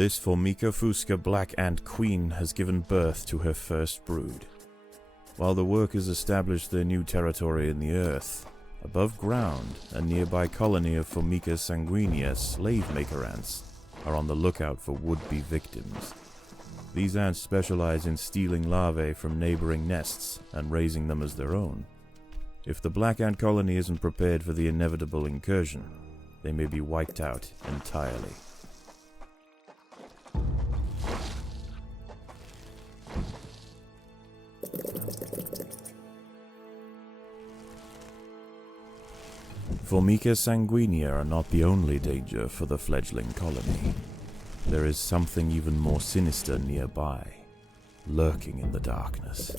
This Formica fusca black ant queen has given birth to her first brood. While the workers established their new territory in the earth, above ground, a nearby colony of Formica sanguinea slave-maker ants are on the lookout for would-be victims. These ants specialize in stealing larvae from neighboring nests and raising them as their own. If the black ant colony isn't prepared for the inevitable incursion, they may be wiped out entirely. Formica sanguinea are not the only danger for the fledgling colony. There is something even more sinister nearby, lurking in the darkness.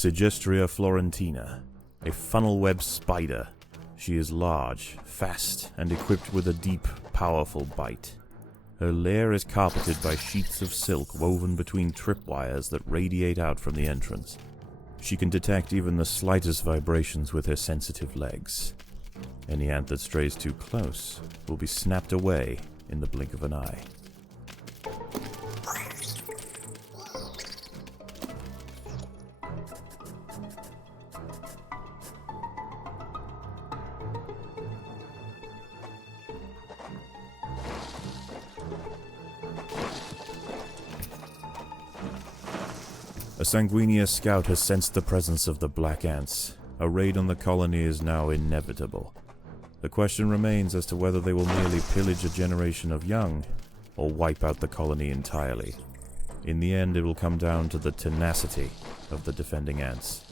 Sigistria florentina, a funnel-web spider. She is large, fast, and equipped with a deep, powerful bite. Her lair is carpeted by sheets of silk woven between tripwires that radiate out from the entrance. She can detect even the slightest vibrations with her sensitive legs. Any ant that strays too close will be snapped away in the blink of an eye. A sanguinea scout has sensed the presence of the black ants. A raid on the colony is now inevitable. The question remains as to whether they will merely pillage a generation of young, or wipe out the colony entirely. In the end, it will come down to the tenacity of the defending ants.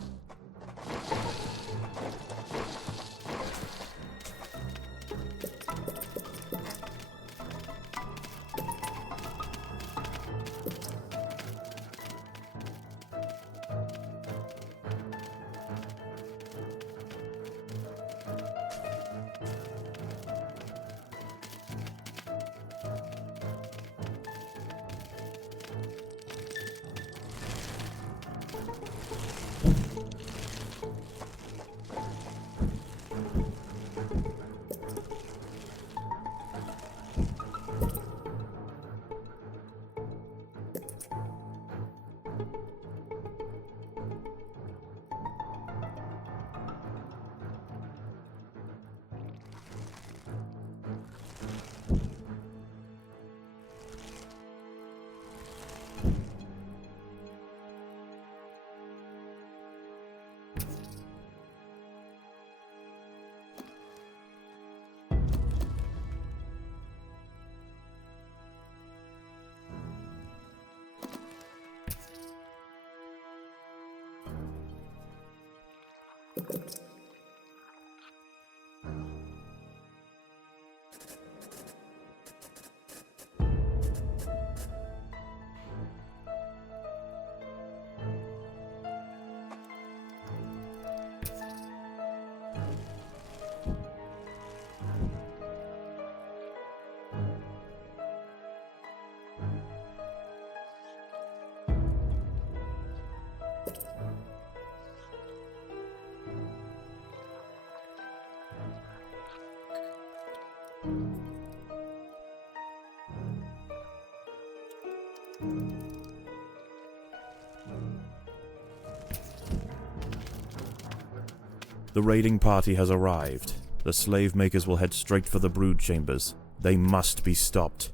The raiding party has arrived. The slave makers will head straight for the brood chambers. They must be stopped.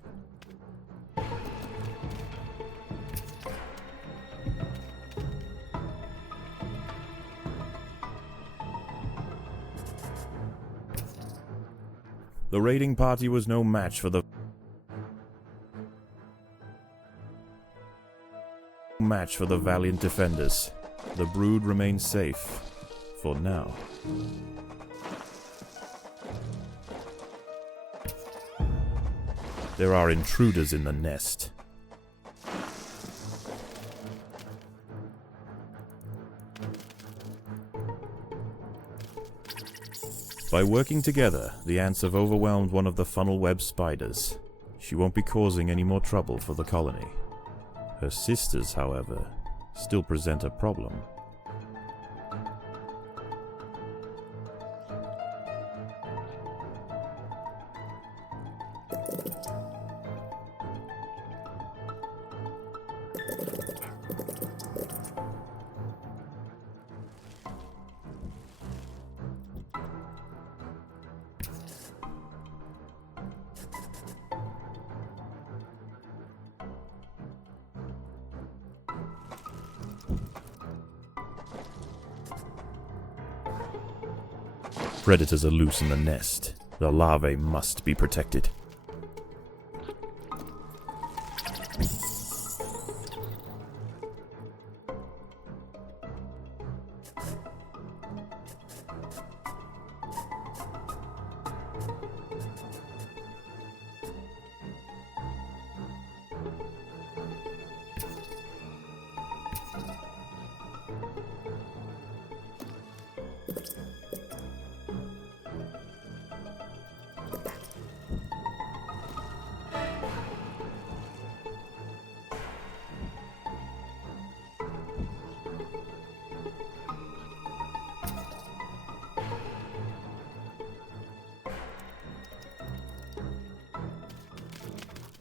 The raiding party was no match for the valiant defenders. The brood remains safe. For now. There are intruders in the nest. By working together, the ants have overwhelmed one of the funnel web spiders. She won't be causing any more trouble for the colony. Her sisters, however, still present a problem. Predators are loose in the nest. The larvae must be protected.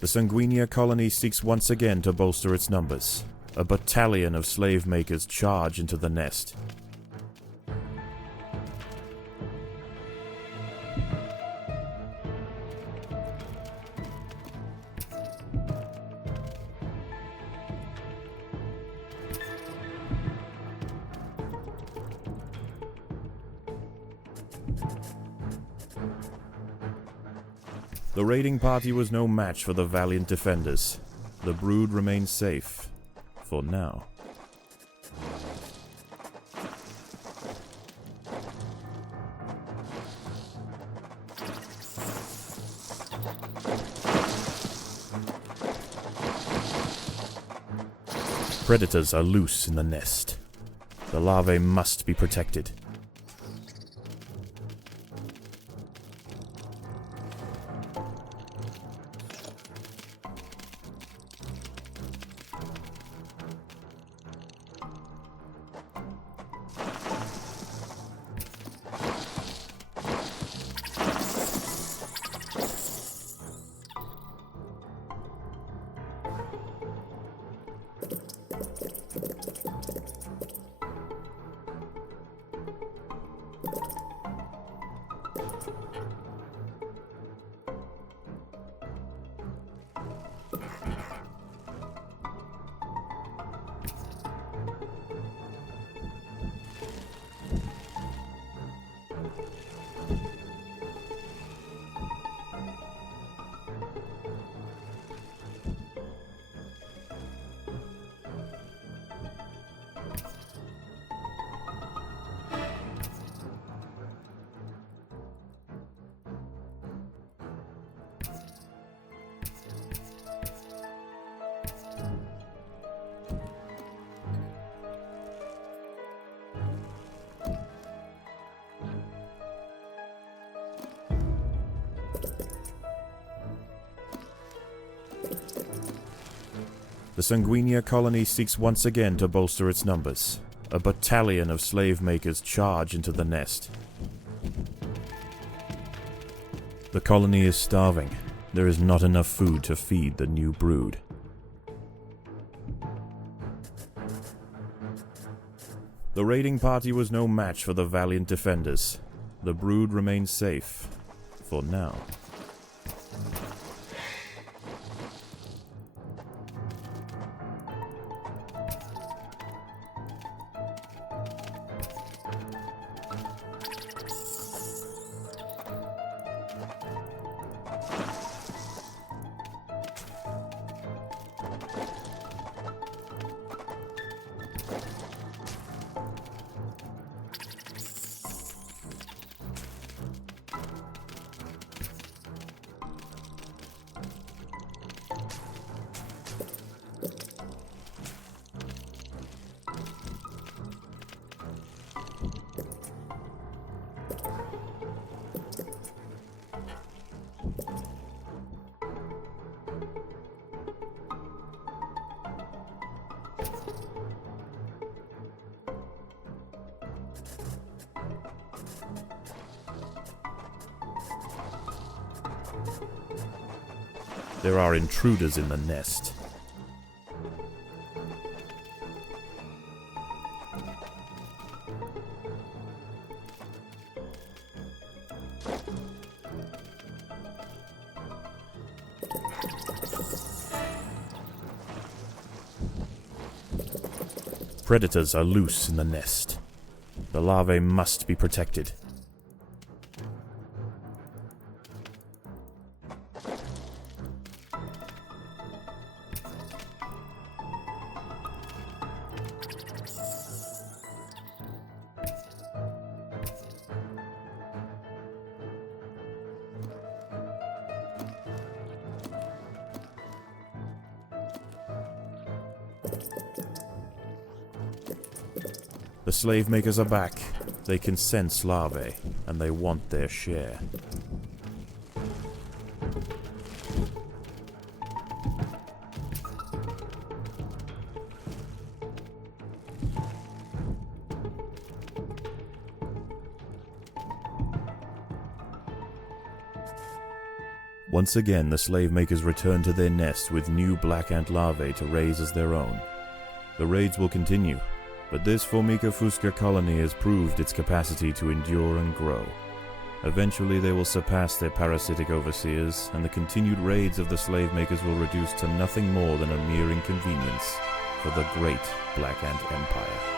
The Sanguinia colony seeks once again to bolster its numbers. A battalion of slave makers charge into the nest. The raiding party was no match for the valiant defenders. The brood remains safe. For now. Predators are loose in the nest. The larvae must be protected. Sanguinia colony seeks once again to bolster its numbers. A battalion of slave makers charge into the nest. The colony is starving. There is not enough food to feed the new brood. The raiding party was no match for the valiant defenders. The brood remains safe. For now. There are intruders in the nest. Predators are loose in the nest. The larvae must be protected. The slave makers are back. They can sense larvae, and they want their share. Once again, the slave makers return to their nest with new black ant larvae to raise as their own. The raids will continue, but this Formica fusca colony has proved its capacity to endure and grow. Eventually they will surpass their parasitic overseers, and the continued raids of the slave makers will reduce to nothing more than a mere inconvenience for the great Black Ant Empire.